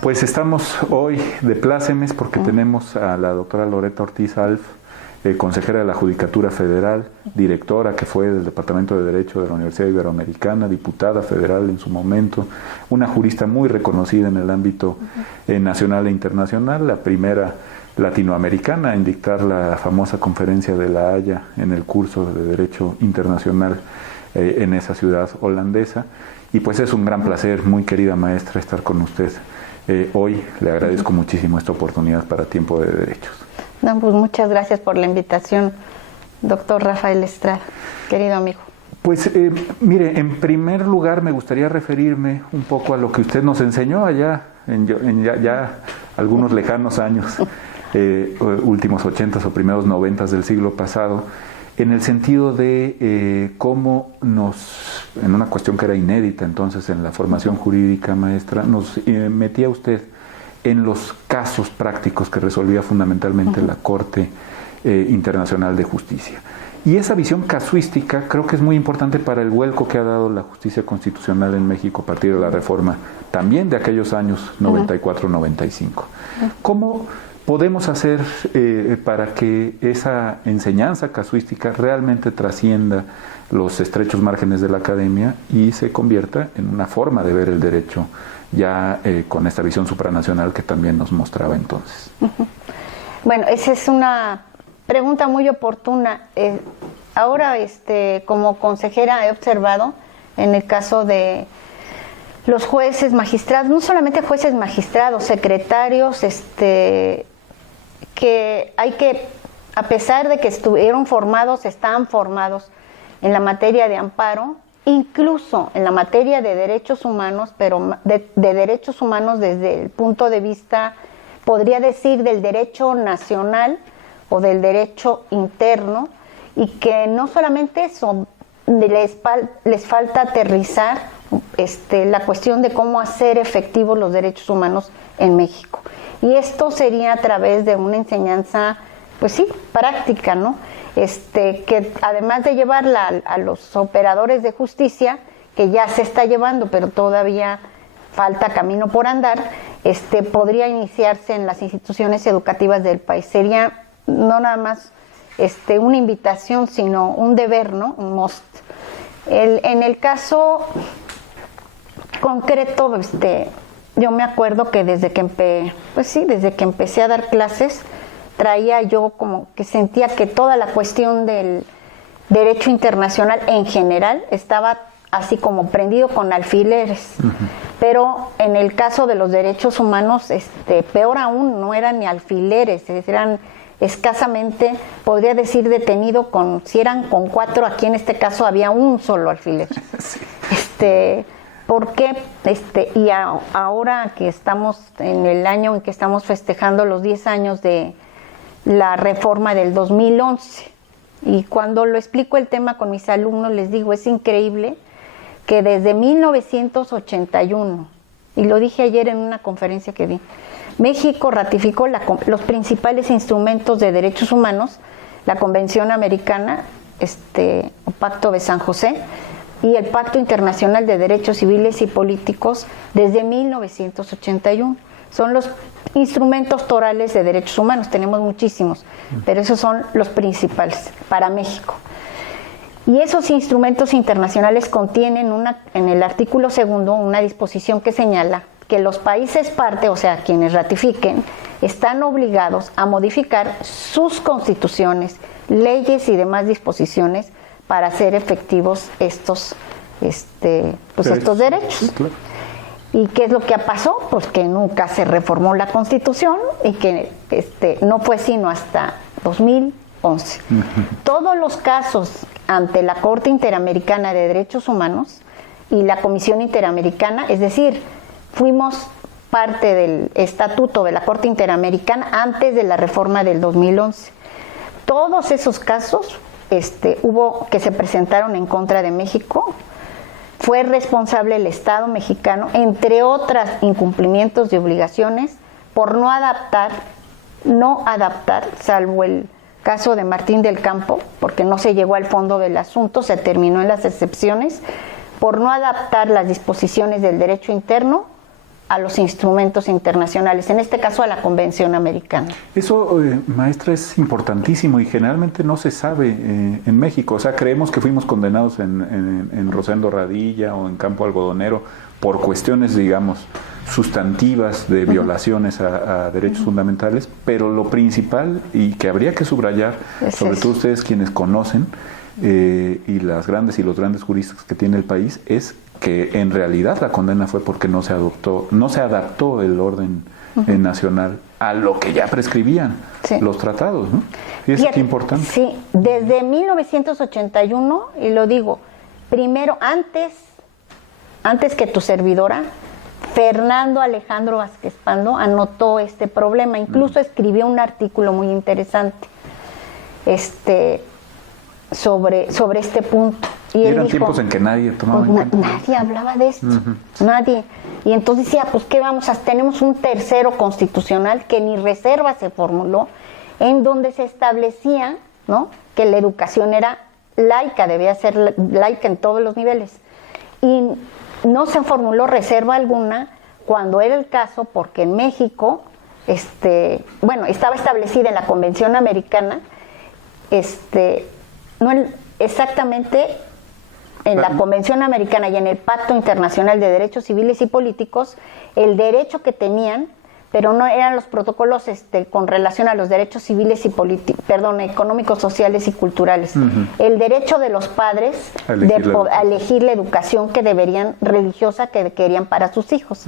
Pues estamos hoy de plácemes porque tenemos a la doctora Loretta Ortiz Alf, consejera de la Judicatura Federal, directora que fue del Departamento de Derecho de la Universidad Iberoamericana, diputada federal en su momento, una jurista muy reconocida en el ámbito nacional e internacional, la primera latinoamericana en dictar la famosa conferencia de La Haya en el curso de Derecho Internacional en esa ciudad holandesa. Y pues es un gran placer, muy querida maestra, estar con usted. Hoy le agradezco muchísimo esta oportunidad para Tiempo de Derechos. No, pues muchas gracias por la invitación, doctor Rafael Estrada, querido amigo. Pues mire, en primer lugar me gustaría referirme un poco a lo que usted nos enseñó allá, en ya algunos lejanos años, últimos 80s o primeros 90s del siglo pasado, en el sentido de cómo en una cuestión que era inédita entonces en la formación jurídica, maestra, nos metía usted en los casos prácticos que resolvía fundamentalmente la Corte Internacional de Justicia. Y esa visión casuística creo que es muy importante para el vuelco que ha dado la justicia constitucional en México a partir de la reforma también de aquellos años 94-95. ¿Cómo podemos hacer para que esa enseñanza casuística realmente trascienda los estrechos márgenes de la academia y se convierta en una forma de ver el derecho ya con esta visión supranacional que también nos mostraba entonces? Bueno, esa es una pregunta muy oportuna. Ahora, como consejera he observado en el caso de los jueces, magistrados, no solamente jueces, magistrados, secretarios, que hay que, a pesar de que estuvieron formados, estaban formados en la materia de amparo, incluso en la materia de derechos humanos, pero de derechos humanos desde el punto de vista, podría decir, del derecho nacional o del derecho interno, y que no solamente eso, les falta aterrizar la cuestión de cómo hacer efectivos los derechos humanos en México. Y esto sería a través de una enseñanza, pues sí, práctica, ¿no? Que además de llevarla a los operadores de justicia, que ya se está llevando, pero todavía falta camino por andar, podría iniciarse en las instituciones educativas del país. Sería no nada más una invitación, sino un deber, ¿no? Un must. En el caso concreto, yo me acuerdo que desde que empecé a dar clases, traía yo como que sentía que toda la cuestión del derecho internacional en general estaba así como prendido con alfileres. Pero en el caso de los derechos humanos, peor aún, no eran ni alfileres, es decir, eran escasamente, podría decir, detenido si eran con 4, aquí en este caso había un solo alfiler. Sí. ¿Por qué? Y ahora que estamos en el año en que estamos festejando los 10 años de la reforma del 2011, y cuando lo explico el tema con mis alumnos les digo, es increíble que desde 1981, y lo dije ayer en una conferencia que di, México ratificó los principales instrumentos de derechos humanos, la Convención Americana, o Pacto de San José, y el Pacto Internacional de Derechos Civiles y Políticos desde 1981. Son los instrumentos torales de derechos humanos, tenemos muchísimos, pero esos son los principales para México. Y esos instrumentos internacionales contienen en el artículo 2 una disposición que señala que los países parte, o sea, quienes ratifiquen, están obligados a modificar sus constituciones, leyes y demás disposiciones para hacer efectivos estos derechos. Claro. ¿Y qué es lo que pasó? Pues que nunca se reformó la Constitución y que no fue sino hasta 2011. Todos los casos ante la Corte Interamericana de Derechos Humanos y la Comisión Interamericana, es decir, fuimos parte del estatuto de la Corte Interamericana antes de la reforma del 2011. Todos esos casos que se presentaron en contra de México, fue responsable el Estado mexicano, entre otros incumplimientos de obligaciones, por no adaptar, salvo el caso de Martín del Campo, porque no se llegó al fondo del asunto, se terminó en las excepciones, por no adaptar las disposiciones del derecho interno a los instrumentos internacionales, en este caso a la Convención Americana. Eso, maestra, es importantísimo y generalmente no se sabe en México. O sea, creemos que fuimos condenados en Rosendo Radilla o en Campo Algodonero por cuestiones, digamos, sustantivas de violaciones a derechos fundamentales, pero lo principal y que habría que subrayar, sobre todo ustedes quienes conocen y los grandes juristas que tiene el país, es que en realidad la condena fue porque no se adaptó el orden nacional a lo que ya prescribían los tratados, ¿no? Y eso es importante. Sí, desde 1981, y lo digo, primero, antes que tu servidora, Fernando Alejandro Vázquez Pando anotó este problema, incluso escribió un artículo muy interesante sobre este punto. Y eran tiempos en que nadie tomaba en cuenta. Nadie hablaba de esto, nadie. Y entonces decía, pues ¿qué vamos a hacer? Tenemos un tercero constitucional que ni reserva se formuló, en donde se establecía, ¿no?, que la educación era laica, debía ser laica en todos los niveles. Y no se formuló reserva alguna cuando era el caso, porque en México, estaba establecida en la Convención Americana, no exactamente en la Convención Americana y en el Pacto Internacional de Derechos Civiles y Políticos, el derecho que tenían, pero no eran los protocolos con relación a los derechos civiles y económicos, sociales y culturales. El derecho de los padres a elegir la educación religiosa que querían para sus hijos.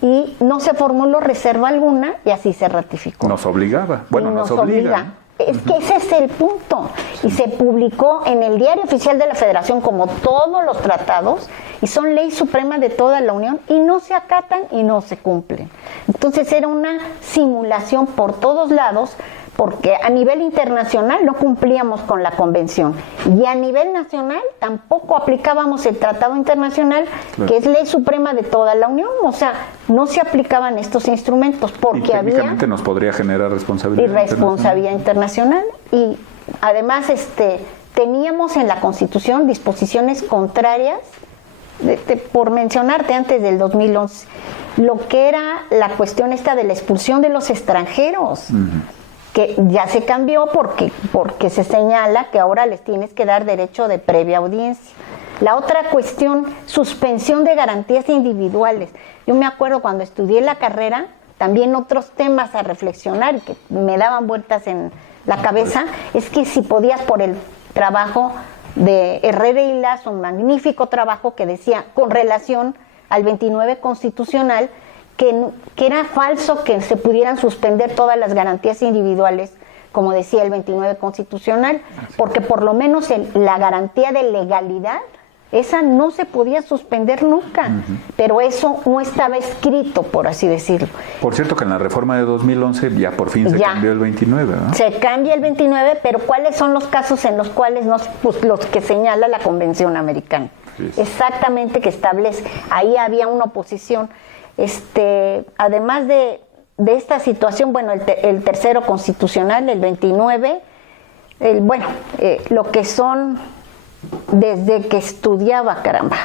Y no se formuló reserva alguna y así se ratificó. Nos obligaba. Bueno, nos obliga. Es que ese es el punto. Y se publicó en el Diario Oficial de la Federación, como todos los tratados, y son ley suprema de toda la Unión, y no se acatan y no se cumplen. Entonces era una simulación por todos lados, porque a nivel internacional no cumplíamos con la convención, y a nivel nacional tampoco aplicábamos el tratado internacional, que es ley suprema de toda la Unión. O sea, no se aplicaban estos instrumentos porque técnicamente nos podría generar responsabilidad internacional. Y además teníamos en la Constitución disposiciones contrarias, por mencionarte, antes del 2011, lo que era la cuestión de la expulsión de los extranjeros, que ya se cambió porque se señala que ahora les tienes que dar derecho de previa audiencia. La otra cuestión, suspensión de garantías individuales. Yo me acuerdo cuando estudié la carrera, también otros temas a reflexionar y que me daban vueltas en la cabeza, es que si podías, por el trabajo de Herrera y Lazo, un magnífico trabajo que decía con relación al 29 constitucional, que era falso que se pudieran suspender todas las garantías individuales, como decía el 29 constitucional, porque por lo menos la garantía de legalidad, esa no se podía suspender nunca, pero eso no estaba escrito, por así decirlo. Por cierto que en la reforma de 2011 ya por fin se cambió el 29, ¿no? Se cambia el 29, pero ¿cuáles son los casos en los cuales los que señala la Convención Americana? Sí. Exactamente, que establece. Ahí había una oposición. Además de esta situación, bueno, el tercero constitucional, el 29, lo que son desde que estudiaba, caramba.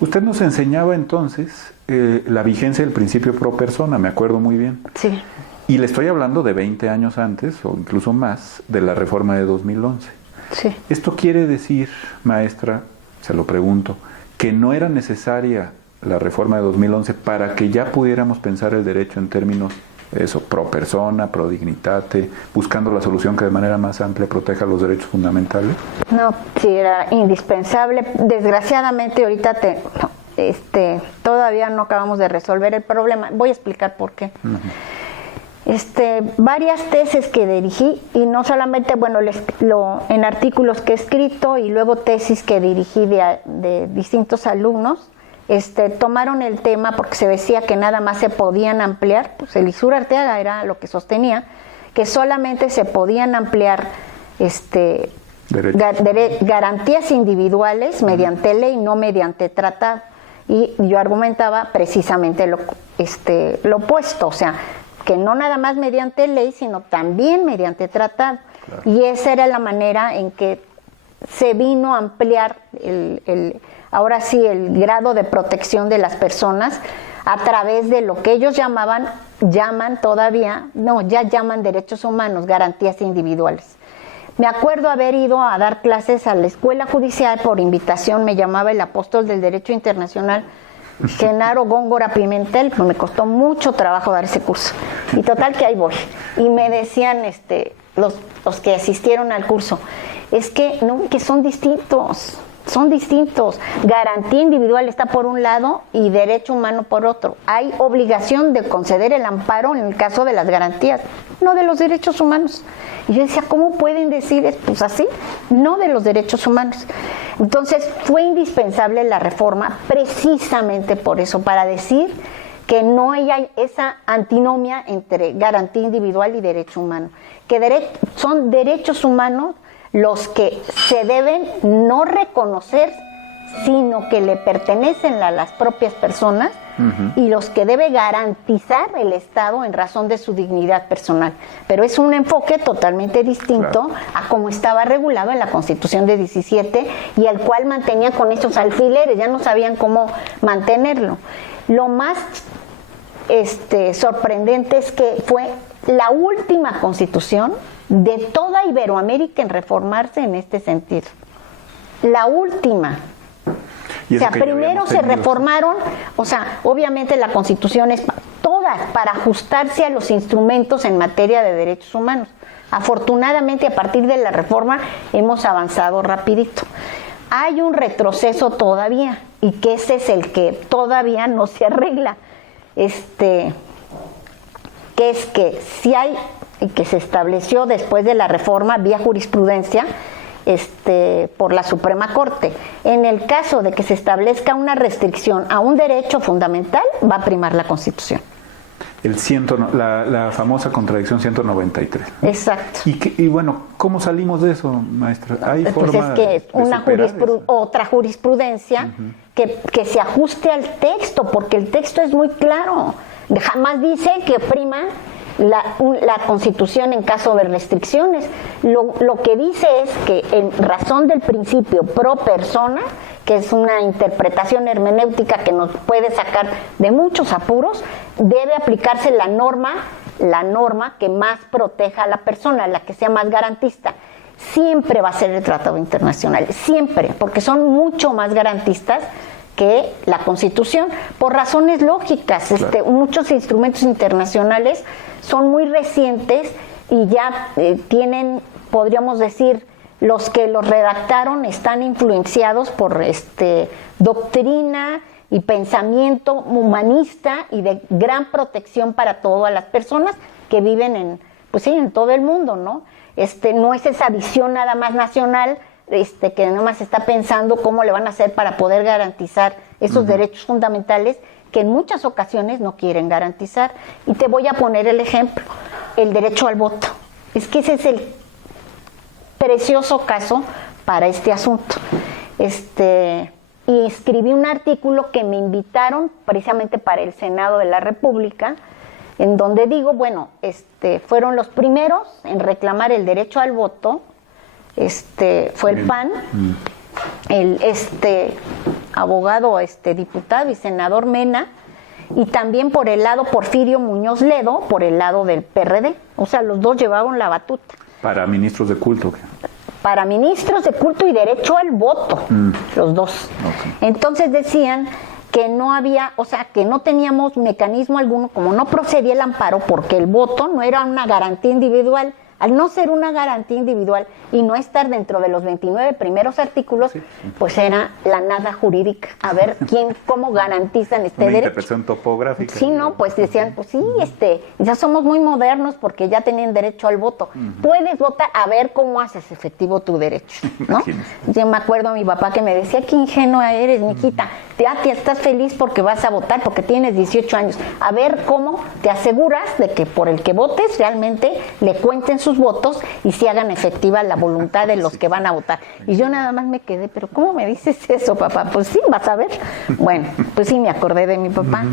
Usted nos enseñaba entonces la vigencia del principio pro persona, me acuerdo muy bien. Sí. Y le estoy hablando de 20 años antes, o incluso más, de la reforma de 2011. Sí. Esto quiere decir, maestra, se lo pregunto, que no era necesaria la reforma de 2011 para que ya pudiéramos pensar el derecho en términos pro persona, pro dignitate, buscando la solución que de manera más amplia proteja los derechos fundamentales. No, sí, era indispensable. Desgraciadamente ahorita todavía no acabamos de resolver el problema. Voy a explicar por qué. Varias tesis que dirigí, y no solamente, en artículos que he escrito y luego tesis que dirigí de distintos alumnos, tomaron el tema porque se decía que nada más se podían ampliar, pues Elisur Arteaga era lo que sostenía, que solamente se podían ampliar garantías individuales mediante ley, no mediante tratado. Y yo argumentaba precisamente lo opuesto, o sea, que no nada más mediante ley, sino también mediante tratado. Claro. Y esa era la manera en que se vino a ampliar ahora sí el grado de protección de las personas a través de lo que ellos llaman derechos humanos, garantías individuales. Me acuerdo haber ido a dar clases a la escuela judicial por invitación, me llamaba el apóstol del derecho internacional, Genaro Góngora Pimentel, pues me costó mucho trabajo dar ese curso. Y total que ahí voy. Y me decían los que asistieron al curso, es que no, que son distintos. Garantía individual está por un lado y derecho humano por otro. Hay obligación de conceder el amparo en el caso de las garantías, no de los derechos humanos. Y yo decía, ¿cómo pueden decir pues así? No de los derechos humanos. Entonces fue indispensable la reforma precisamente por eso, para decir que no hay esa antinomia entre garantía individual y derecho humano, que son derechos humanos los que se deben no reconocer, sino que le pertenecen a las propias personas, y los que debe garantizar el Estado en razón de su dignidad personal. Pero es un enfoque totalmente distinto a como estaba regulado en la Constitución de 17, y el cual mantenía con esos alfileres, ya no sabían cómo mantenerlo. Lo más sorprendente es que fue la última Constitución de toda Iberoamérica en reformarse en este sentido. La última. O sea, primero se reformaron, o sea, obviamente la Constitución es toda para ajustarse a los instrumentos en materia de derechos humanos. Afortunadamente, a partir de la reforma hemos avanzado rapidito. Hay un retroceso todavía, y que ese es el que todavía no se arregla. Que es que si hay, que se estableció después de la reforma vía jurisprudencia por la Suprema Corte, en el caso de que se establezca una restricción a un derecho fundamental, va a primar la Constitución. La famosa contradicción 193. Exacto. Y bueno, ¿cómo salimos de eso, maestra? ¿Hay forma es que otra jurisprudencia que se ajuste al texto, porque el texto es muy claro. Jamás dice que prima la Constitución en caso de restricciones. Lo que dice es que en razón del principio pro persona, que es una interpretación hermenéutica que nos puede sacar de muchos apuros, debe aplicarse la norma que más proteja a la persona, la que sea más garantista. Siempre va a ser el tratado internacional, siempre, porque son mucho más garantistas que la Constitución, por razones lógicas. Claro. Muchos instrumentos internacionales son muy recientes y ya tienen, podríamos decir, los que los redactaron están influenciados por doctrina y pensamiento humanista y de gran protección para todas las personas que viven en todo el mundo, ¿no? No es esa visión nada más nacional, que nada más está pensando cómo le van a hacer para poder garantizar esos derechos fundamentales que en muchas ocasiones no quieren garantizar. Y te voy a poner el ejemplo, el derecho al voto. Es que ese es el precioso caso para este asunto. Y escribí un artículo que me invitaron precisamente para el Senado de la República, en donde digo, bueno, fueron los primeros en reclamar el derecho al voto. Fue el PAN, el abogado, diputado y senador Mena, y también por el lado Porfirio Muñoz Ledo, por el lado del PRD. O sea, los dos llevaban la batuta. Para ministros de culto. Para ministros de culto y derecho al voto, los dos. Okay. Entonces decían que no había, o sea, que no teníamos mecanismo alguno, como no procedía el amparo, porque el voto no era una garantía individual. Al no ser una garantía individual y no estar dentro de los 29 primeros artículos, pues era la nada jurídica. A ver cómo garantizan este derecho. Interpretación topográfica. Sí, no, pues decían, pues sí, ya somos muy modernos porque ya tenían derecho al voto. Puedes votar, a ver cómo haces efectivo tu derecho, ¿no? Yo me acuerdo a mi papá que me decía, qué ingenua eres, mijita. Ya estás feliz porque vas a votar, porque tienes 18 años. A ver cómo te aseguras de que por el que votes realmente le cuenten sus votos y se hagan efectiva la voluntad de los que van a votar. Y yo nada más me quedé, pero ¿cómo me dices eso, papá? Pues sí, vas a ver. Bueno, pues sí, me acordé de mi papá.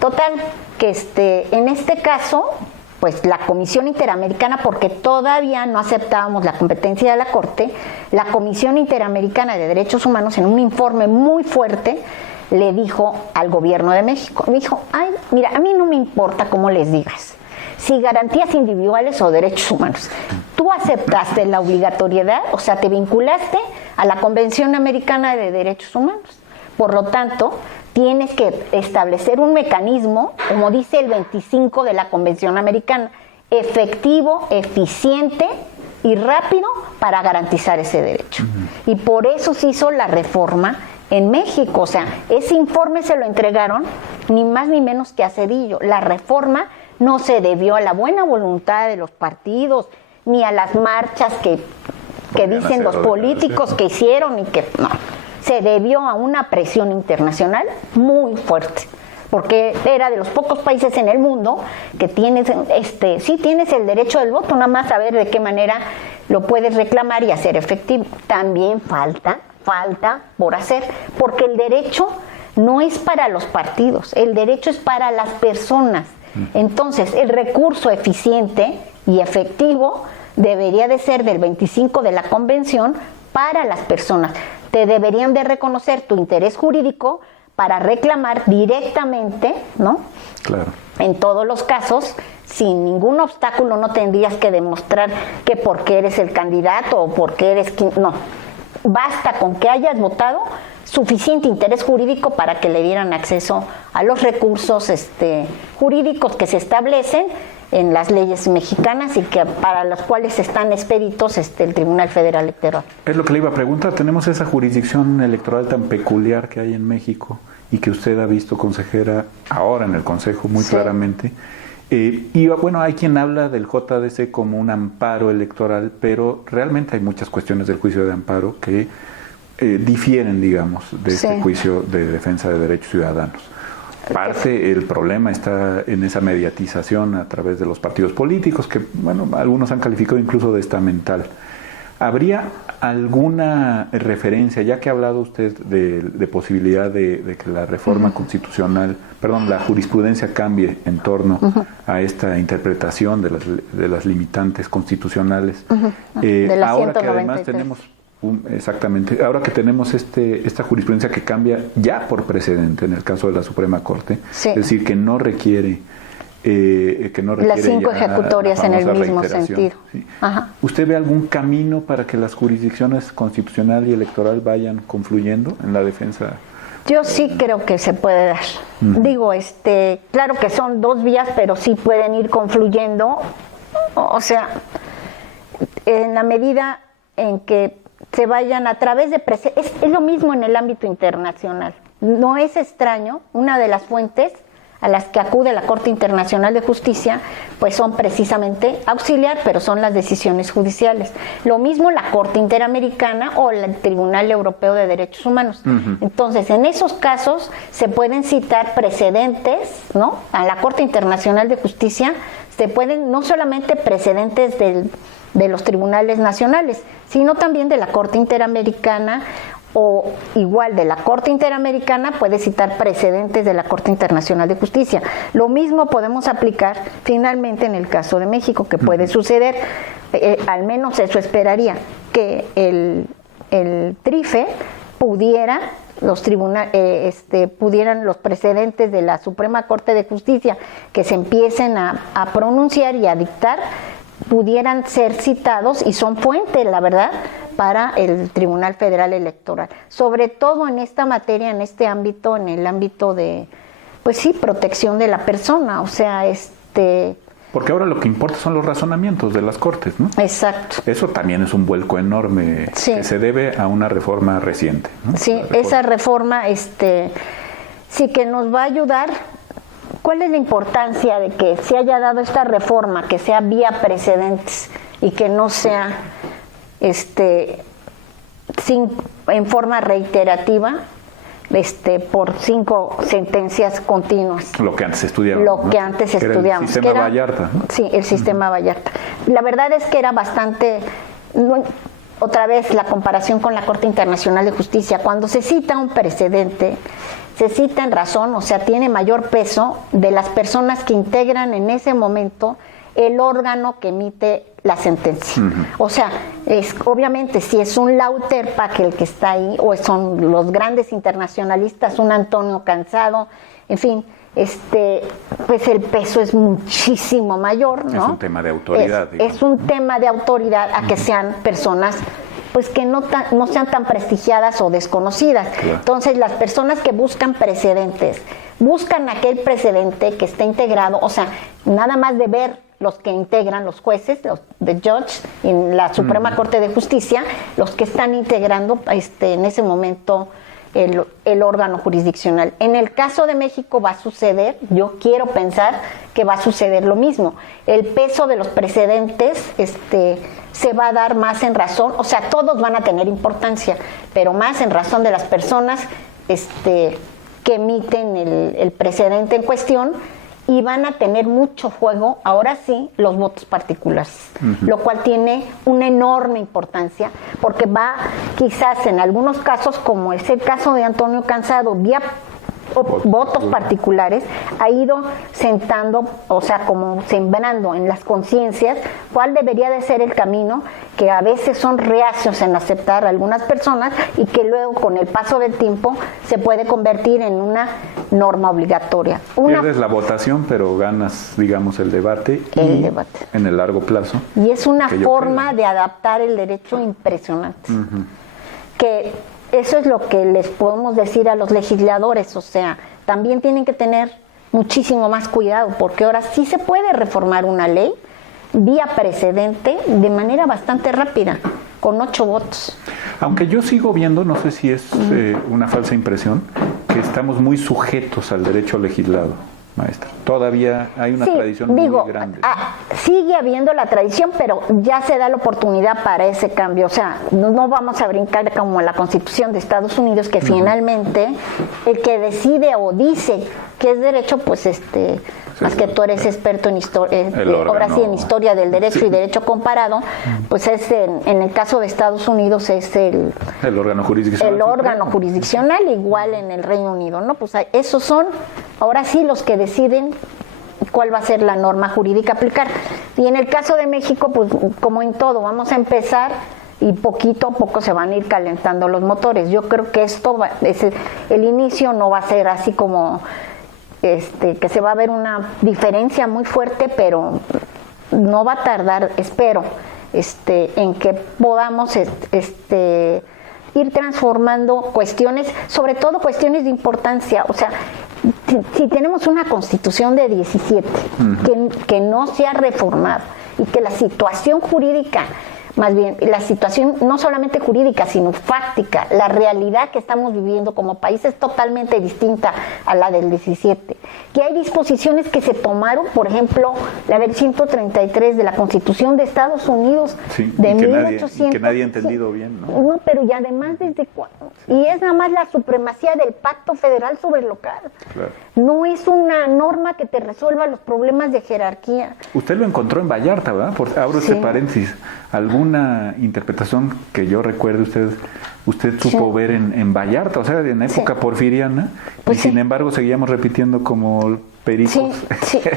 Total, que en este caso, pues la Comisión Interamericana, porque todavía no aceptábamos la competencia de la Corte, la Comisión Interamericana de Derechos Humanos, en un informe muy fuerte, le dijo al gobierno de México, dijo, ay, mira, a mí no me importa cómo les digas, si garantías individuales o derechos humanos. Tú aceptaste la obligatoriedad, o sea, te vinculaste a la Convención Americana de Derechos Humanos. Por lo tanto, tienes que establecer un mecanismo, como dice el 25 de la Convención Americana, efectivo, eficiente y rápido para garantizar ese derecho. Y por eso se hizo la reforma en México. O sea, ese informe se lo entregaron ni más ni menos que a Zedillo. La reforma no se debió a la buena voluntad de los partidos, ni a las marchas que dicen los políticos que hicieron y que no. Se debió a una presión internacional muy fuerte, porque era de los pocos países en el mundo que tienes, sí tienes el derecho del voto, nada más saber de qué manera lo puedes reclamar y hacer efectivo. También falta por hacer, porque el derecho no es para los partidos, el derecho es para las personas. Entonces, el recurso eficiente y efectivo debería de ser del 25 de la Convención para las personas. Te deberían de reconocer tu interés jurídico para reclamar directamente, ¿no? Claro. En todos los casos, sin ningún obstáculo, no tendrías que demostrar que porque eres el candidato o porque eres quien, no. Basta con que hayas votado suficiente interés jurídico para que le dieran acceso a los recursos jurídicos que se establecen en las leyes mexicanas y que para los cuales están expeditos el Tribunal Federal Electoral. Es lo que le iba a preguntar, tenemos esa jurisdicción electoral tan peculiar que hay en México y que usted ha visto, consejera, ahora en el Consejo muy claramente. Y bueno, hay quien habla del JDC como un amparo electoral, pero realmente hay muchas cuestiones del juicio de amparo que difieren, digamos, de este juicio de defensa de derechos ciudadanos. Parte el problema está en esa mediatización a través de los partidos políticos, que, bueno, algunos han calificado incluso de estamental. ¿Habría alguna referencia, ya que ha hablado usted de posibilidad de que la reforma constitucional, la jurisprudencia cambie en torno a esta interpretación de las limitantes constitucionales? De la ahora 193. que además tenemos exactamente, ahora que tenemos esta jurisprudencia que cambia ya por precedente en el caso de la Suprema Corte, es decir, que no requiere las 5 ejecutorias en el mismo sentido. ¿Sí? ¿Usted ve algún camino para que las jurisdicciones constitucional y electoral vayan confluyendo en la defensa? Yo sí creo que se puede dar. Digo, claro que son 2 vías, pero sí pueden ir confluyendo. O sea, en la medida en que se vayan a través de es lo mismo en el ámbito internacional. No es extraño, una de las fuentes a las que acude la Corte Internacional de Justicia, pues son precisamente auxiliar, pero son las decisiones judiciales. Lo mismo la Corte Interamericana o el Tribunal Europeo de Derechos Humanos. Entonces, en esos casos se pueden citar precedentes, ¿no? A la Corte Internacional de Justicia se pueden no solamente precedentes de los tribunales nacionales, sino también de la Corte Interamericana, o igual de la Corte Interamericana puede citar precedentes de la Corte Internacional de Justicia. Lo mismo podemos aplicar finalmente en el caso de México, que puede suceder, al menos eso esperaría, que el TRIFE pudiera, pudieran los precedentes de la Suprema Corte de Justicia que se empiecen a pronunciar y a dictar, pudieran ser citados y son fuente, la verdad, para el Tribunal Federal Electoral, sobre todo en esta materia, en este ámbito, en el ámbito de, pues sí, protección de la persona, o sea, Porque ahora lo que importa son los razonamientos de las Cortes, ¿no? Exacto. Eso también es un vuelco enorme que se debe a una reforma reciente, ¿no? Sí, esa reforma, sí que nos va a ayudar. ¿Cuál es la importancia de que se haya dado esta reforma, que sea vía precedentes y que no sea en forma reiterativa por 5 sentencias continuas? Lo que antes estudiamos. El sistema Vallarta, ¿no? Sí, el sistema Vallarta. La verdad es que era bastante... Otra vez la comparación con la Corte Internacional de Justicia, cuando se cita un precedente, se cita en razón, o sea, tiene mayor peso de las personas que integran en ese momento el órgano que emite la sentencia. O sea, obviamente si es un Lauterbach el que está ahí, o son los grandes internacionalistas, un Antonio Cansado, en fin, pues el peso es muchísimo mayor, ¿no? Es un tema de autoridad. Es un tema de autoridad a que sean personas pues que no sean tan prestigiadas o desconocidas. Claro. Entonces, las personas que buscan precedentes, buscan aquel precedente que esté integrado, o sea, nada más de ver los que integran los jueces, los de judge en la Suprema Corte de Justicia, los que están integrando en ese momento el órgano jurisdiccional. En el caso de México va a suceder, yo quiero pensar que va a suceder lo mismo. El peso de los precedentes se va a dar más en razón, o sea, todos van a tener importancia, pero más en razón de las personas que emiten el precedente en cuestión, y van a tener mucho juego, ahora sí, los votos particulares, lo cual tiene una enorme importancia, porque va quizás en algunos casos, como es el caso de Antonio Cansado, vía votos particulares, ha ido sentando, o sea, como sembrando en las conciencias cuál debería de ser el camino, que a veces son reacios en aceptar a algunas personas y que luego con el paso del tiempo se puede convertir en una norma obligatoria. Pierdes la votación, pero ganas, digamos, el debate en el largo plazo. Y es una forma de adaptar el derecho impresionante. Que eso es lo que les podemos decir a los legisladores, o sea, también tienen que tener muchísimo más cuidado, porque ahora sí se puede reformar una ley vía precedente de manera bastante rápida, con 8 votos. Aunque yo sigo viendo, no sé si es una falsa impresión, que estamos muy sujetos al derecho legislado, maestra. Todavía hay una tradición muy grande. Sigue habiendo la tradición, pero ya se da la oportunidad para ese cambio. O sea, no vamos a brincar como la Constitución de Estados Unidos, que finalmente el que decide o dice que es derecho, pues más que tú eres experto en historia, ahora sí en historia del derecho y derecho comparado, pues es en el caso de Estados Unidos es el órgano jurisdiccional. El órgano jurisdiccional, igual en el Reino Unido, ¿no? Pues esos son ahora sí los que deciden cuál va a ser la norma jurídica a aplicar. Y en el caso de México, pues como en todo, vamos a empezar y poquito a poco se van a ir calentando los motores. Yo creo que el inicio no va a ser así como que se va a ver una diferencia muy fuerte, pero no va a tardar, espero, en que podamos ir transformando cuestiones, sobre todo cuestiones de importancia. O sea, si tenemos una Constitución de 17 que no se ha reformado y que la situación jurídica, más bien la situación no solamente jurídica sino fáctica, la realidad que estamos viviendo como país es totalmente distinta a la del 17, que hay disposiciones que se tomaron, por ejemplo la del 133 de la Constitución de Estados Unidos de 1800, que nadie ha entendido bien, ¿no? No, pero y además desde cuándo, y es nada más la supremacía del pacto federal sobre el local. Claro. No es una norma que te resuelva los problemas de jerarquía. Usted lo encontró en Vallarta, ¿verdad? Abro este paréntesis. ¿Alguna interpretación que yo recuerde usted supo ver en Vallarta? O sea, en época porfiriana, pues y sin embargo seguíamos repitiendo como pericos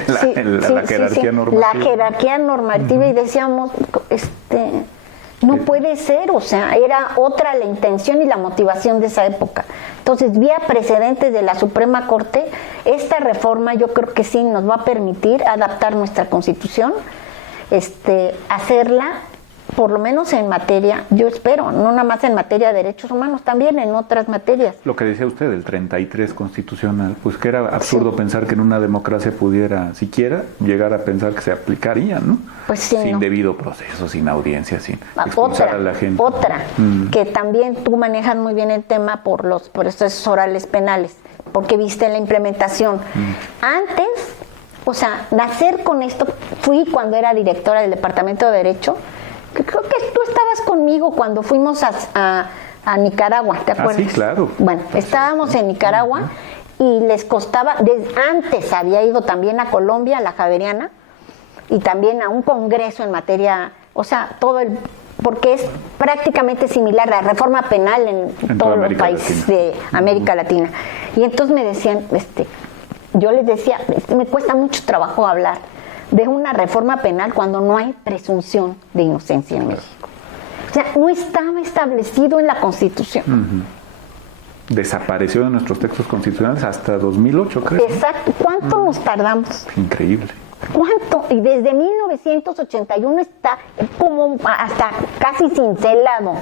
la jerarquía normativa. La jerarquía normativa y decíamos, no puede ser, o sea, era otra la intención y la motivación de esa época. Entonces, vía precedentes de la Suprema Corte, esta reforma yo creo que sí nos va a permitir adaptar nuestra Constitución, hacerla, por lo menos en materia, yo espero, no nada más en materia de derechos humanos, también en otras materias. Lo que decía usted, el 33 constitucional, pues que era absurdo pensar que en una democracia pudiera siquiera llegar a pensar que se aplicaría, ¿no? Pues sí, sin debido proceso, sin audiencia, sin expulsar a la gente. Otra, que también tú manejas muy bien el tema por los procesos orales penales, porque viste la implementación. Antes, o sea, nacer con esto, fui cuando era directora del Departamento de Derecho, que creo que tú estabas conmigo cuando fuimos a Nicaragua, ¿te acuerdas? Sí, claro. Bueno, estábamos en Nicaragua y les costaba, desde antes había ido también a Colombia, a la Javeriana, y también a un congreso en materia, o sea, porque es prácticamente similar a la reforma penal en todos los países de América Latina. Y entonces me decían, yo les decía, me cuesta mucho trabajo hablar, de una reforma penal cuando no hay presunción de inocencia en México? O sea, no estaba establecido en la Constitución. Desapareció de nuestros textos constitucionales hasta 2008, creo. Exacto. ¿Cuánto nos tardamos? Increíble. ¿Cuánto? Y desde 1981 está como hasta casi cincelado.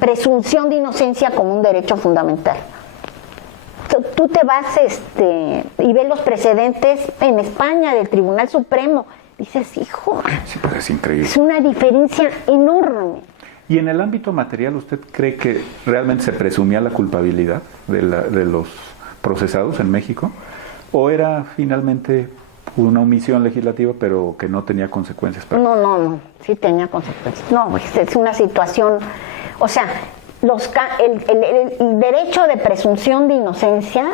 Presunción de inocencia como un derecho fundamental. Tú te vas y ves los precedentes en España del Tribunal Supremo. Dices, hijo, sí, pues es increíble. Es una diferencia enorme. ¿Y en el ámbito material usted cree que realmente se presumía la culpabilidad de los procesados en México? ¿O era finalmente una omisión legislativa pero que no tenía consecuencias? No, sí tenía consecuencias. No, es una situación, o sea, el derecho de presunción de inocencia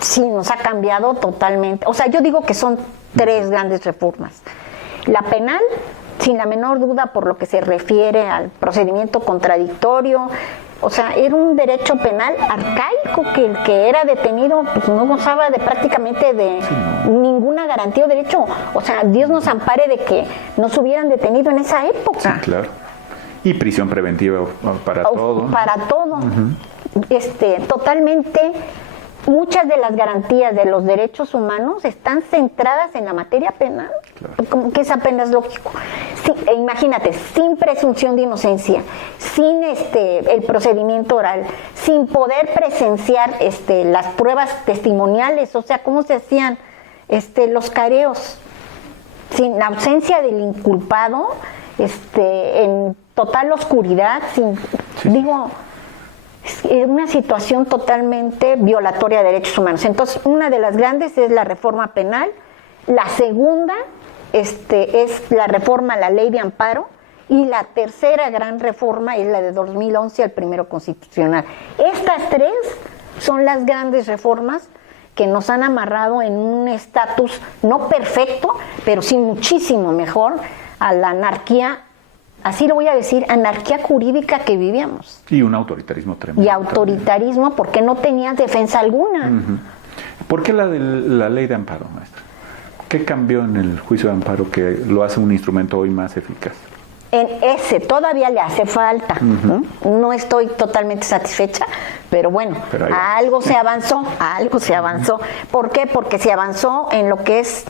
sí nos ha cambiado totalmente. O sea, yo digo que son 3 grandes reformas. La penal, sin la menor duda, por lo que se refiere al procedimiento contradictorio. O sea, era un derecho penal arcaico que el que era detenido pues no gozaba de prácticamente de ninguna garantía o derecho. O sea, Dios nos ampare de que no se hubieran detenido en esa época. Sí, claro. Y prisión preventiva para todo. Para todo. Totalmente. Muchas de las garantías de los derechos humanos están centradas en la materia penal, como que es apenas lógico. Sí, imagínate, sin presunción de inocencia, sin el procedimiento oral, sin poder presenciar las pruebas testimoniales, o sea, cómo se hacían los careos, sin la ausencia del inculpado, en total oscuridad, es una situación totalmente violatoria de derechos humanos. Entonces, una de las grandes es la reforma penal. La segunda es la reforma a la ley de amparo. Y la tercera gran reforma es la de 2011 al primero constitucional. Estas 3 son las grandes reformas que nos han amarrado en un estatus no perfecto, pero sí muchísimo mejor a la anarquía. Así lo voy a decir, anarquía jurídica que vivíamos. Y un autoritarismo tremendo. Y autoritarismo también. Porque no tenías defensa alguna. ¿Por qué la ley de amparo, maestra? ¿Qué cambió en el juicio de amparo que lo hace un instrumento hoy más eficaz? En ese todavía le hace falta. No estoy totalmente satisfecha, pero bueno, algo se avanzó. ¿Por qué? Porque se avanzó en lo que es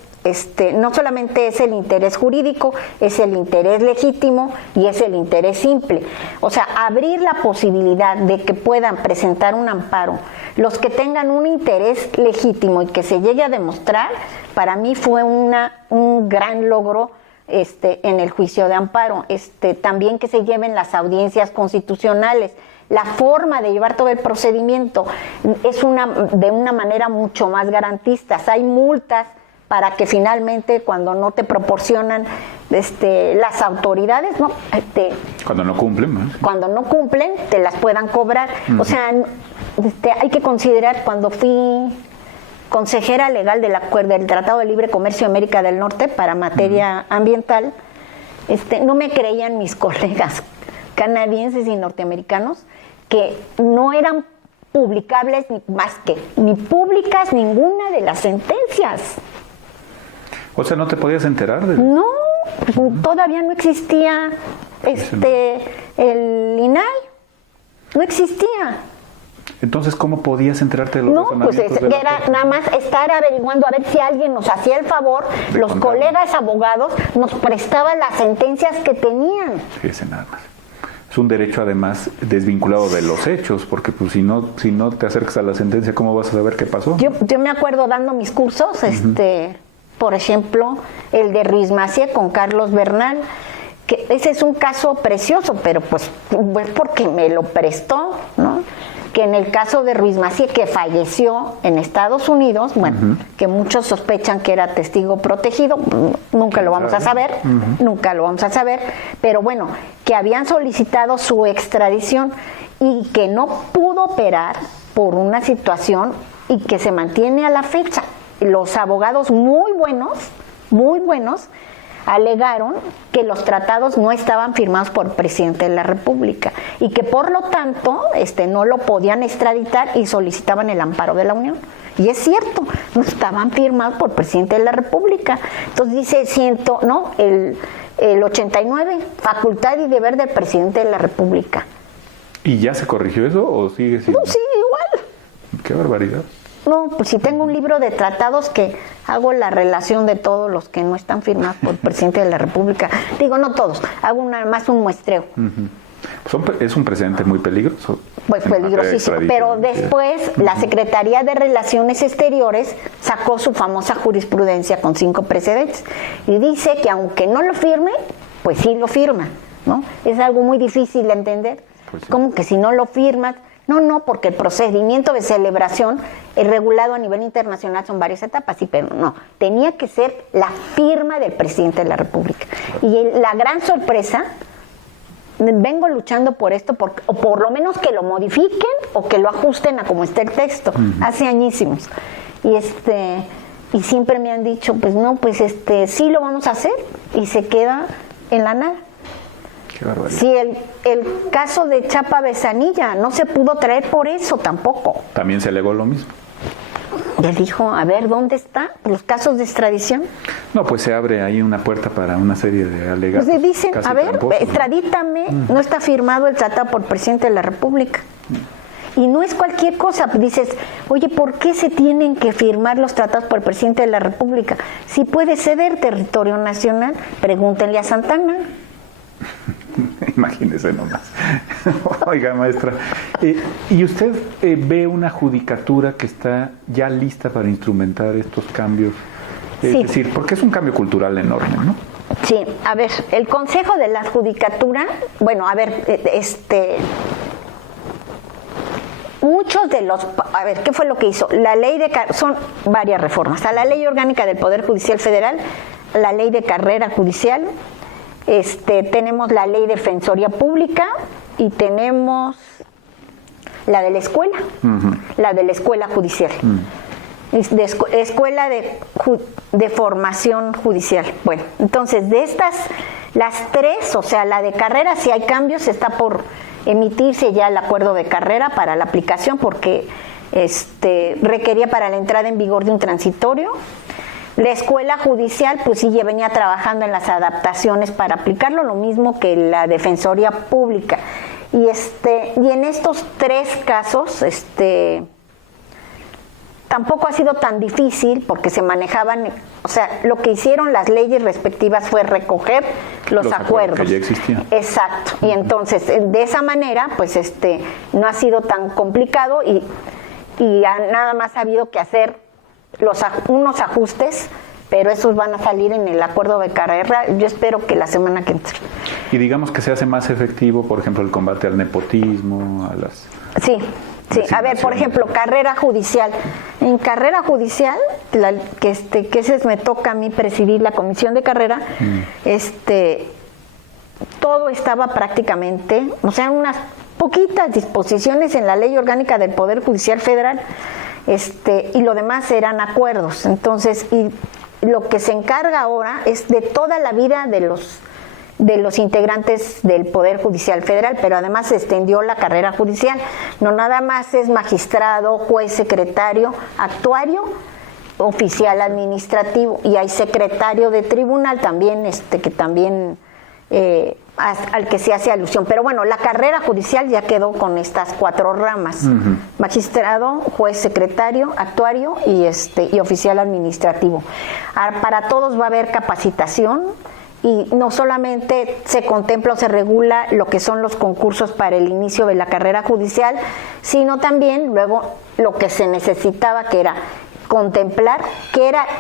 no solamente es el interés jurídico, es el interés legítimo y es el interés simple. O sea, abrir la posibilidad de que puedan presentar un amparo los que tengan un interés legítimo y que se llegue a demostrar, para mí fue un gran logro en el juicio de amparo. También que se lleven las audiencias constitucionales. La forma de llevar todo el procedimiento es de una manera mucho más garantista. Hay multas para que finalmente cuando no te proporcionan las autoridades, ¿no? Cuando no cumplen, ¿no? Cuando no cumplen, te las puedan cobrar. O sea, hay que considerar, cuando fui consejera legal del Tratado de Libre Comercio de América del Norte para materia ambiental, no me creían mis colegas canadienses y norteamericanos que no eran publicables ni públicas ninguna de las sentencias. O sea, ¿no te podías enterar de...? No, todavía no existía el INAI, no existía. Entonces, ¿cómo podías enterarte de los razonamientos de la era Corte? nada más estar averiguando a ver si alguien nos hacía el favor, los colegas abogados nos prestaban las sentencias que tenían. Fíjese nada más. Es un derecho además desvinculado de los hechos, porque pues si no te acercas a la sentencia, ¿cómo vas a saber qué pasó? Yo me acuerdo dando mis cursos, por ejemplo, el de Ruiz Massieu con Carlos Bernal, que ese es un caso precioso, pero pues porque me lo prestó, ¿no? Que en el caso de Ruiz Massieu, que falleció en Estados Unidos, que muchos sospechan que era testigo protegido, nunca lo vamos a saber, pero bueno, que habían solicitado su extradición y que no pudo operar por una situación y que se mantiene a la fecha. Los abogados muy buenos, alegaron que los tratados no estaban firmados por el presidente de la República y que por lo tanto no lo podían extraditar y solicitaban el amparo de la Unión. Y es cierto, no estaban firmados por el presidente de la República. Entonces dice el 89, facultad y deber del presidente de la República. ¿Y ya se corrigió eso o sigue siendo? No, sigue igual. Qué barbaridad. No, pues si tengo un libro de tratados que hago la relación de todos los que no están firmados por el presidente de la República. Digo, no todos, hago más un muestreo. Es un precedente muy peligroso. Pues peligrosísimo, pero después la Secretaría de Relaciones Exteriores sacó su famosa jurisprudencia con 5 precedentes y dice que aunque no lo firme, pues sí lo firma, ¿no? Es algo muy difícil de entender. Pues sí. ¿Cómo que si no lo firmas? No, porque el procedimiento de celebración es regulado a nivel internacional, son varias etapas, sí, pero no, tenía que ser la firma del presidente de la República. Y la gran sorpresa, vengo luchando por esto, o por lo menos que lo modifiquen o que lo ajusten a como está el texto, hace añísimos. Y siempre me han dicho, pues no, pues sí lo vamos a hacer, y se queda en la nada. Sí, el caso de Chapa Besanilla no se pudo traer por eso tampoco. También se alegó lo mismo. Le dijo, a ver, ¿dónde están los casos de extradición? No, pues se abre ahí una puerta para una serie de alegatos. Pues le dicen, a ver, extradítame, no está firmado el tratado por el presidente de la República. Y no es cualquier cosa, dices, oye, ¿por qué se tienen que firmar los tratados por el presidente de la República? Si puede ceder territorio nacional, pregúntenle a Santana. Imagínese nomás. Oiga, maestra, ¿y usted ve una judicatura que está ya lista para instrumentar estos cambios? Es decir, porque es un cambio cultural enorme, ¿no? Sí, a ver, el Consejo de la Judicatura, bueno, a ver, muchos de los, a ver, ¿qué fue lo que hizo? La ley son varias reformas, a la Ley Orgánica del Poder Judicial Federal, la Ley de Carrera Judicial, tenemos la Ley de Defensoría Pública y tenemos la de la escuela, la de la escuela judicial, escuela de formación judicial. Bueno, entonces de estas, las 3, o sea, la de carrera, si hay cambios, está por emitirse ya el acuerdo de carrera para la aplicación porque requería para la entrada en vigor de un transitorio. La escuela judicial, pues sí, ya venía trabajando en las adaptaciones para aplicarlo, lo mismo que la Defensoría Pública. Y en estos 3 casos, tampoco ha sido tan difícil porque se manejaban, o sea, lo que hicieron las leyes respectivas fue recoger los acuerdos que ya existían. Exacto. Y entonces, de esa manera, pues no ha sido tan complicado y nada más ha habido que hacer unos ajustes, pero esos van a salir en el acuerdo de carrera, yo espero que la semana que entre. Y digamos que se hace más efectivo, por ejemplo, el combate al nepotismo, a las... Sí, a ver, por ejemplo, carrera judicial. En carrera judicial, que ese me toca a mí presidir la comisión de carrera, todo estaba prácticamente, o sea, unas poquitas disposiciones en la Ley Orgánica del Poder Judicial Federal, y lo demás eran acuerdos. Entonces, y lo que se encarga ahora es de toda la vida de los integrantes del Poder Judicial Federal, pero además se extendió la carrera judicial. No nada más es magistrado, juez, secretario, actuario, oficial administrativo, y hay secretario de tribunal también, que también al que se hace alusión. Pero bueno, la carrera judicial ya quedó con estas 4 ramas: magistrado, juez, secretario, actuario y oficial administrativo. Para todos va a haber capacitación, y no solamente se contempla o se regula lo que son los concursos para el inicio de la carrera judicial, sino también luego lo que se necesitaba, que era contemplar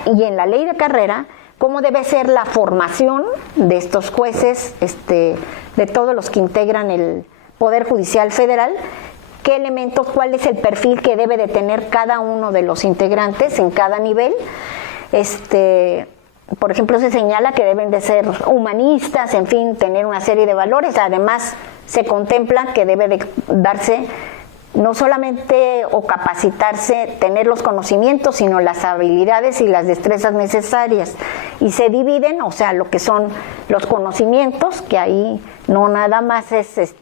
y en la ley de carrera cómo debe ser la formación de estos jueces, de todos los que integran el Poder Judicial Federal, qué elementos, cuál es el perfil que debe de tener cada uno de los integrantes en cada nivel. Por ejemplo, se señala que deben de ser humanistas, en fin, tener una serie de valores. Además, se contempla que debe de darse no solamente o capacitarse, tener los conocimientos, sino las habilidades y las destrezas necesarias. y se dividen, o sea, lo que son los conocimientos, que ahí no nada más es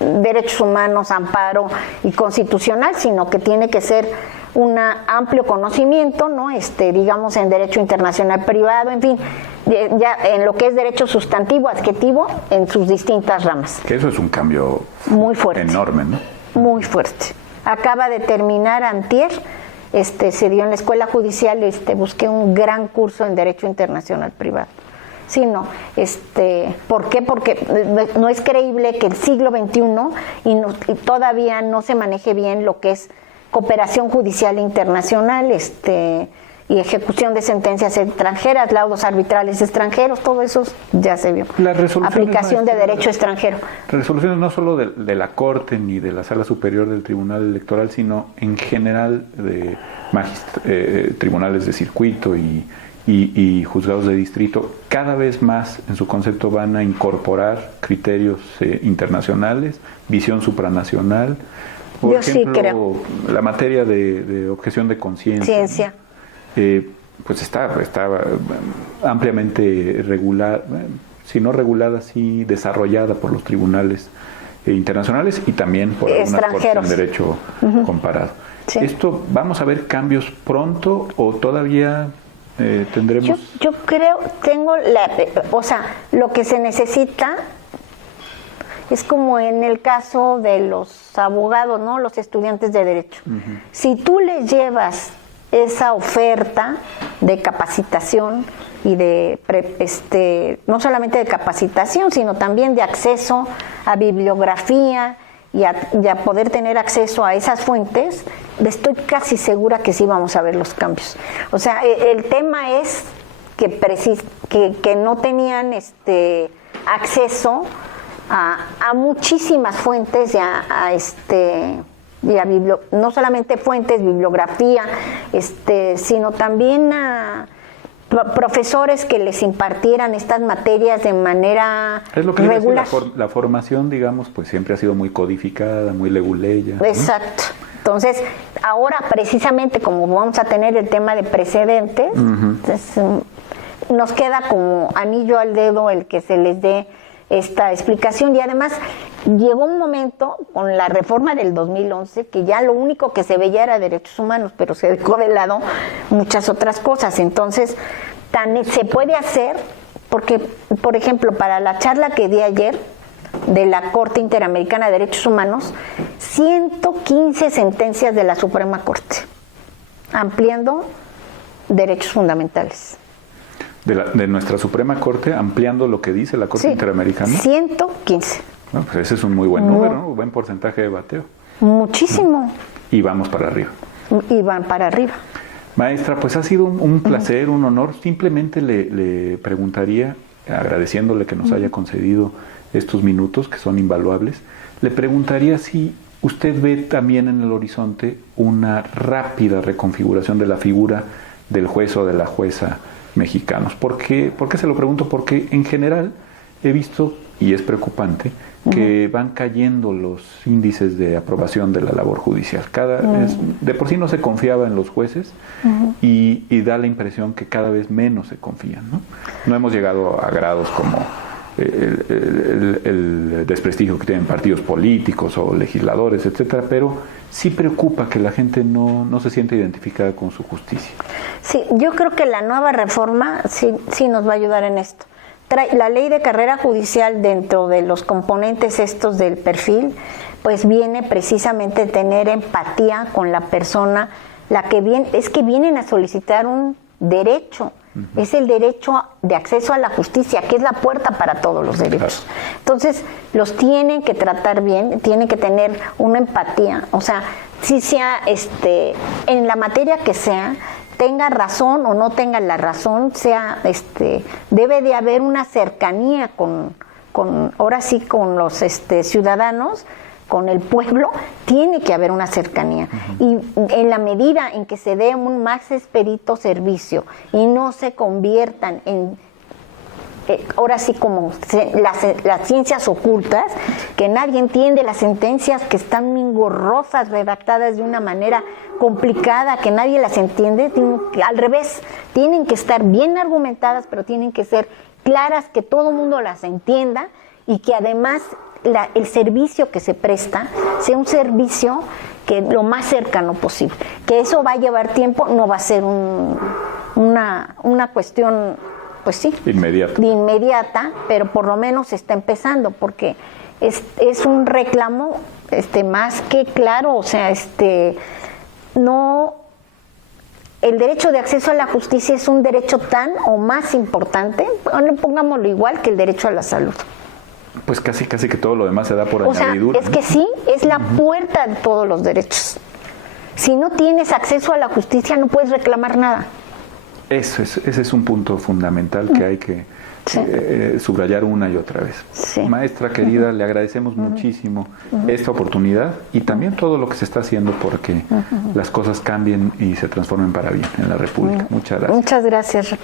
derechos humanos, amparo y constitucional, sino que tiene que ser un amplio conocimiento, ¿no? Digamos en derecho internacional privado, en fin, ya en lo que es derecho sustantivo, adjetivo, en sus distintas ramas. Que eso es un cambio muy fuerte, enorme, ¿no? Muy fuerte. Acaba de terminar antier, se dio en la escuela judicial, busqué un gran curso en derecho internacional privado. Sí, no. ¿Por qué? Porque no es creíble que el siglo XXI y todavía no se maneje bien lo que es cooperación judicial internacional, y ejecución de sentencias extranjeras, laudos arbitrales extranjeros, todo eso ya se vio. Aplicación de derecho extranjero. Resoluciones no solo de la Corte ni de la Sala Superior del Tribunal Electoral, sino en general de tribunales de circuito y juzgados de distrito, cada vez más en su concepto van a incorporar criterios internacionales, visión supranacional. Por ejemplo, sí creo. La materia de objeción de conciencia. Pues está ampliamente regulada, si no regulada, sí desarrollada por los tribunales internacionales y también por algunas cortes en derecho comparado. Sí. ¿Esto vamos a ver cambios pronto o todavía tendremos? Yo creo, lo que se necesita es como en el caso de los abogados, ¿no? Los estudiantes de derecho. Si tú les llevas esa oferta de capacitación y no solamente de capacitación, sino también de acceso a bibliografía y a poder tener acceso a esas fuentes, estoy casi segura que sí vamos a ver los cambios. O sea, el tema es que no tenían acceso a muchísimas fuentes no solamente fuentes, bibliografía, sino también a profesores que les impartieran estas materias de manera es lo que regular. La formación, digamos, pues siempre ha sido muy codificada, muy leguleya, ¿no? Exacto. Entonces, ahora precisamente como vamos a tener el tema de precedentes, entonces, nos queda como anillo al dedo el que se les dé esta explicación, y además llegó un momento con la reforma del 2011 que ya lo único que se veía era derechos humanos, pero se dejó de lado muchas otras cosas. Entonces se puede hacer, porque por ejemplo para la charla que di ayer de la Corte Interamericana de Derechos Humanos, 115 sentencias de la Suprema Corte ampliando derechos fundamentales. De nuestra Suprema Corte, ampliando lo que dice la Corte Interamericana. 115. Bueno, pues ese es un muy buen número, ¿no? Un buen porcentaje de bateo. Muchísimo. Y vamos para arriba. Y van para arriba. Maestra, pues ha sido un placer, un honor. Simplemente le preguntaría, agradeciéndole que nos haya concedido estos minutos, que son invaluables, le preguntaría si usted ve también en el horizonte una rápida reconfiguración de la figura del juez o de la jueza mexicanos. ¿Por qué se lo pregunto? Porque en general he visto, y es preocupante, que van cayendo los índices de aprobación de la labor judicial. De por sí no se confiaba en los jueces y da la impresión que cada vez menos se confían, ¿no? No hemos llegado a grados como el desprestigio que tienen partidos políticos o legisladores, etcétera, pero sí preocupa que la gente no se sienta identificada con su justicia. Sí, yo creo que la nueva reforma sí nos va a ayudar en esto. La ley de carrera judicial, dentro de los componentes estos del perfil, pues viene precisamente a tener empatía con la persona, es que vienen a solicitar un derecho. Es el derecho de acceso a la justicia, que es la puerta para todos los derechos. Entonces, los tienen que tratar bien, tienen que tener una empatía. O sea, si sea en la materia que sea, tenga razón o no tenga la razón, debe de haber una cercanía con ahora sí con los ciudadanos, con el pueblo, tiene que haber una cercanía. Y en la medida en que se dé un más expedito servicio y no se conviertan en ahora sí como las ciencias ocultas, que nadie entiende, las sentencias que están engorrosas, redactadas de una manera complicada, que nadie las entiende, al revés, tienen que estar bien argumentadas, pero tienen que ser claras, que todo el mundo las entienda y que además el servicio que se presta sea un servicio que lo más cercano posible. Que eso va a llevar tiempo, no va a ser una cuestión, pues sí, inmediata, pero por lo menos está empezando, porque es un reclamo más que claro, o sea, no, el derecho de acceso a la justicia es un derecho tan o más importante, bueno, pongámoslo igual que el derecho a la salud. Pues casi que todo lo demás se da por o añadidura. Es que sí, es la puerta de todos los derechos. Si no tienes acceso a la justicia, no puedes reclamar nada. Ese es un punto fundamental que hay que subrayar una y otra vez. Sí. Maestra querida, le agradecemos muchísimo esta oportunidad y también todo lo que se está haciendo porque las cosas cambien y se transformen para bien en la República. Muchas gracias. Muchas gracias.